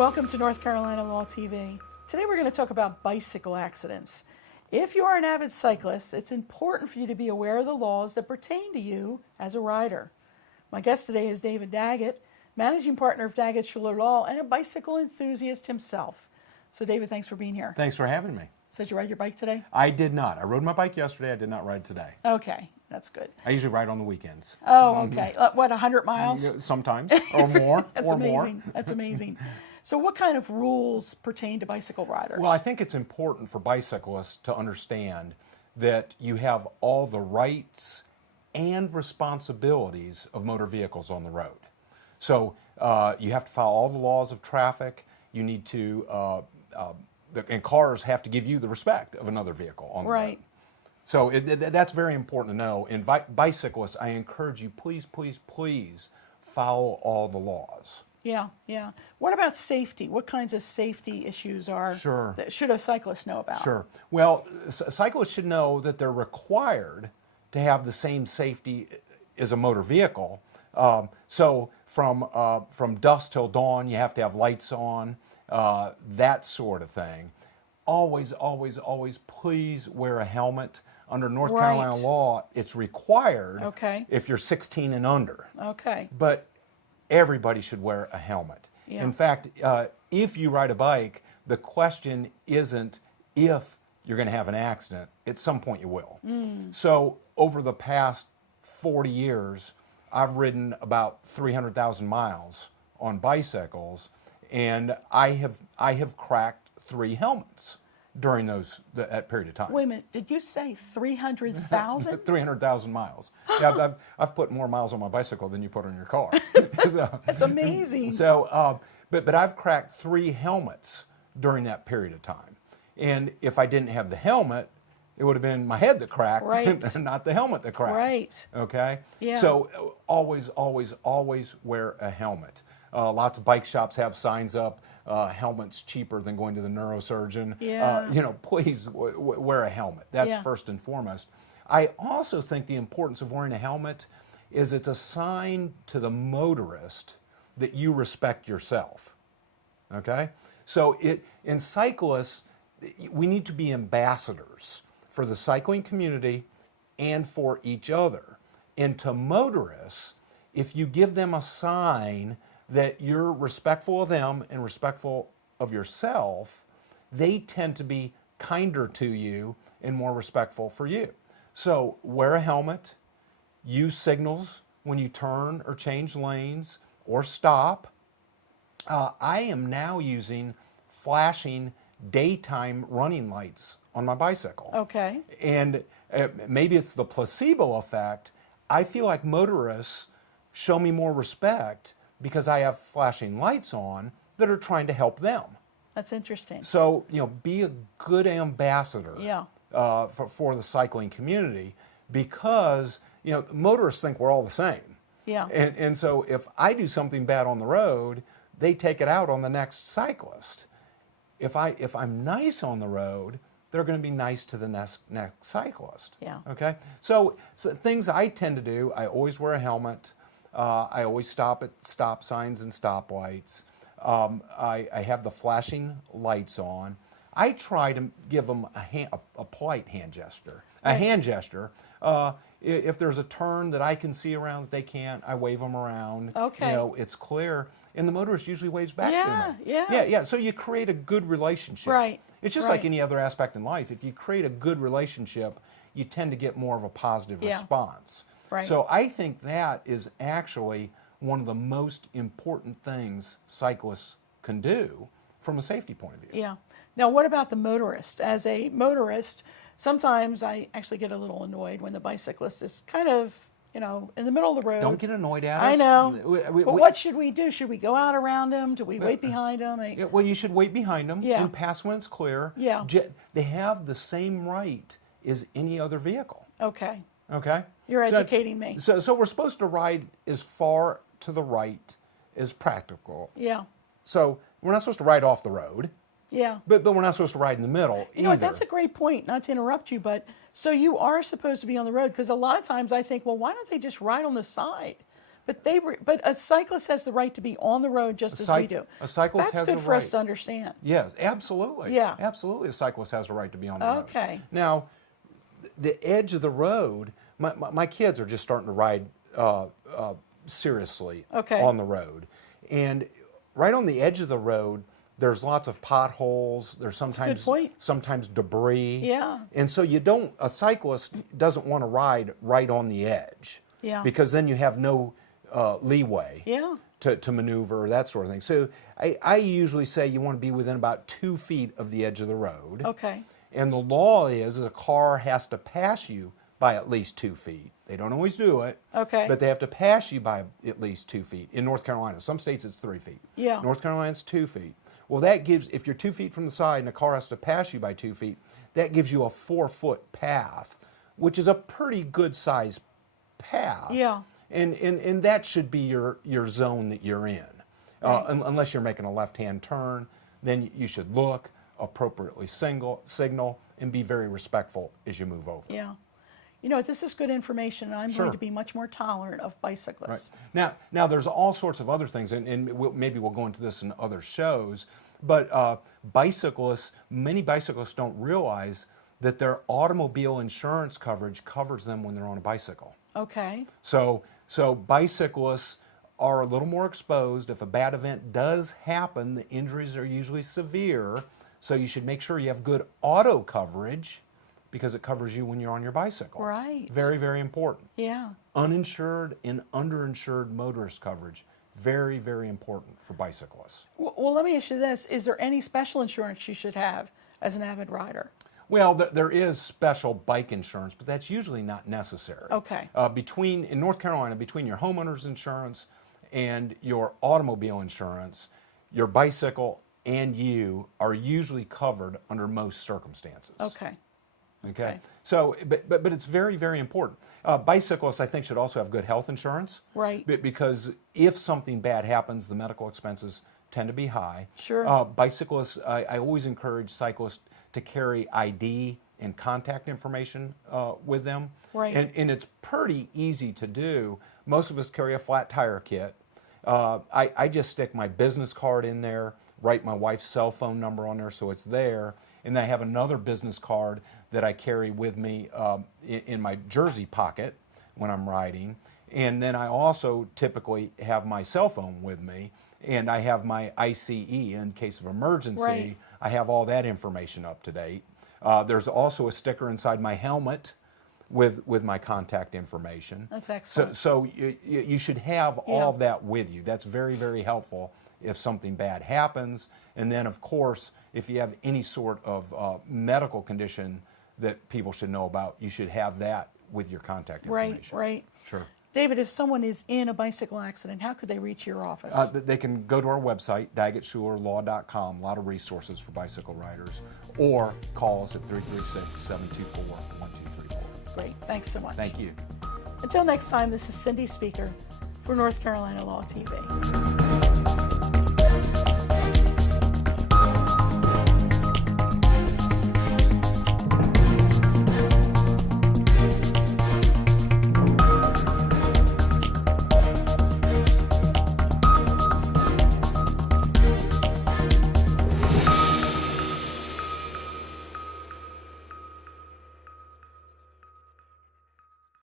Welcome to North Carolina Law TV. Today we're going to talk about bicycle accidents. If you are an avid cyclist, it's important for you to be aware of the laws that pertain to you as a rider. My guest today is David Daggett, managing partner of Daggett, Shuler Law, and a bicycle enthusiast himself. So David, thanks for being here. Thanks for having me. So did you ride your bike today? I did not. I rode my bike yesterday. I did not ride today. Okay, that's good. I usually ride on the weekends. Oh, okay. What, 100 miles? Sometimes, or more. That's or amazing. More. That's amazing. So what kind of rules pertain to bicycle riders? Well, I think it's important for bicyclists to understand that you have all the rights and responsibilities of motor vehicles on the road. So you have to follow all the laws of traffic. You need to, and cars have to give you the respect of another vehicle on the road. So that's very important to know. And bicyclists, I encourage you, please, please, please follow all the laws. Yeah, yeah. What about safety? What kinds of safety issues that should a cyclist know about? Sure. Well, cyclists should know that they're required to have the same safety as a motor vehicle. So from dusk till dawn, you have to have lights on, that sort of thing. Always, always, always, please wear a helmet. Under North Carolina law, it's required if you're 16 and under. But everybody should wear a helmet. In fact, if you ride a bike, the question isn't if you're going to have an accident. At some point you will. So over the past 40 years, I've ridden about 300,000 miles on bicycles, and I have cracked 3 helmets during that period of time. Wait a minute, did you say 300,000? 300,000 miles. Yeah, I've put more miles on my bicycle than you put on your car. That's amazing. So, but I've cracked 3 helmets during that period of time. And if I didn't have the helmet, it would have been my head that cracked, not the helmet that cracked. Okay? Yeah. So always, always, always wear a helmet. Lots of bike shops have signs up, helmets cheaper than going to the neurosurgeon. Please wear a helmet. That's first and foremost. I also think the importance of wearing a helmet is it's a sign to the motorist that you respect yourself. Okay? So in cyclists, we need to be ambassadors for the cycling community and for each other. And to motorists, if you give them a sign that you're respectful of them and respectful of yourself, they tend to be kinder to you and more respectful for you. So wear a helmet, use signals when you turn or change lanes or stop. I am now using flashing daytime running lights on my bicycle. Okay. And maybe it's the placebo effect. I feel like motorists show me more respect because I have flashing lights on that are trying to help them. That's interesting. So, be a good ambassador for the cycling community because, motorists think we're all the same. Yeah. And so if I do something bad on the road, they take it out on the next cyclist. If I'm nice on the road, they're going to be nice to the next cyclist. Yeah. Okay? So things I tend to do, I always wear a helmet. I always stop at stop signs and stoplights. I have the flashing lights on. I try to give them a polite hand gesture. A hand gesture. If there's a turn that I can see around that they can't, I wave them around. Okay. It's clear. And the motorist usually waves back to me. Yeah. So you create a good relationship. Right. It's just like any other aspect in life. If you create a good relationship, you tend to get more of a positive response. Right. So I think that is actually one of the most important things cyclists can do from a safety point of view. Yeah. Now, what about the motorist? As a motorist, sometimes I actually get a little annoyed when the bicyclist is kind of, in the middle of the road. Don't get annoyed at us. I know. But what should we do? Should we go out around them? Do we wait behind them? Well, you should wait behind them and pass when it's clear. Yeah. They have the same right as any other vehicle. Okay. Okay? You're educating me. So we're supposed to ride as far to the right as practical. Yeah. So we're not supposed to ride off the road. Yeah. But we're not supposed to ride in the middle You know what, that's a great point, not to interrupt you, but so you are supposed to be on the road, because a lot of times I think, well, why don't they just ride on the side? But a cyclist has the right to be on the road just as we do. A cyclist That's has good for us to understand. Yes, absolutely. Yeah. Absolutely, a cyclist has a right to be on the road. Okay. Now, the edge of the road, my kids are just starting to ride seriously on the road. And right on the edge of the road, there's lots of potholes. There's sometimes debris. Yeah. And so a cyclist doesn't want to ride right on the edge. Yeah. Because then you have no leeway. Yeah. To maneuver or that sort of thing. So I usually say you want to be within about 2 feet of the edge of the road. Okay. And the law is a car has to pass you by at least 2 feet. They don't always do it. Okay. But they have to pass you by at least 2 feet. In North Carolina, some states it's 3 feet. Yeah. North Carolina it's 2 feet. Well, that gives, if you're 2 feet from the side and a car has to pass you by 2 feet, that gives you a 4-foot path, which is a pretty good sized path. Yeah. And that should be your zone that you're in. Right. Unless you're making a left-hand turn, then you should look, appropriately signal, and be very respectful as you move over. Yeah. You know, this is good information, and I'm going to be much more tolerant of bicyclists. Right. Now there's all sorts of other things, and maybe we'll go into this in other shows, but many bicyclists don't realize that their automobile insurance coverage covers them when they're on a bicycle. Okay. So bicyclists are a little more exposed. If a bad event does happen, the injuries are usually severe, so you should make sure you have good auto coverage because it covers you when you're on your bicycle. Right. Very, very important. Yeah. Uninsured and underinsured motorist coverage, very, very important for bicyclists. Well, let me ask you this. Is there any special insurance you should have as an avid rider? Well, there is special bike insurance, but that's usually not necessary. Okay. In North Carolina, between your homeowner's insurance and your automobile insurance, your bicycle and you are usually covered under most circumstances. Okay. Okay. So, but it's very, very important. Bicyclists, I think, should also have good health insurance. Right. Because if something bad happens, the medical expenses tend to be high. Sure. Bicyclists, I always encourage cyclists to carry ID and contact information with them. Right. And it's pretty easy to do. Most of us carry a flat tire kit. I just stick my business card in there, write my wife's cell phone number on there so it's there, and then I have another business card that I carry with me in my jersey pocket when I'm riding. And then I also typically have my cell phone with me, and I have my ICE in case of emergency. Right. I have all that information up to date. There's also a sticker inside my helmet with my contact information. That's excellent. So you should have all of that with you. That's very, very helpful if something bad happens. And then, of course, if you have any sort of medical condition that people should know about, you should have that with your contact information. Right. Sure. David, if someone is in a bicycle accident, how could they reach your office? They can go to our website, daggettshulerlaw.com, a lot of resources for bicycle riders, or call us at 336-724-1234. Great. Thanks so much. Thank you. Until next time, this is Cindy Speaker for North Carolina Law TV.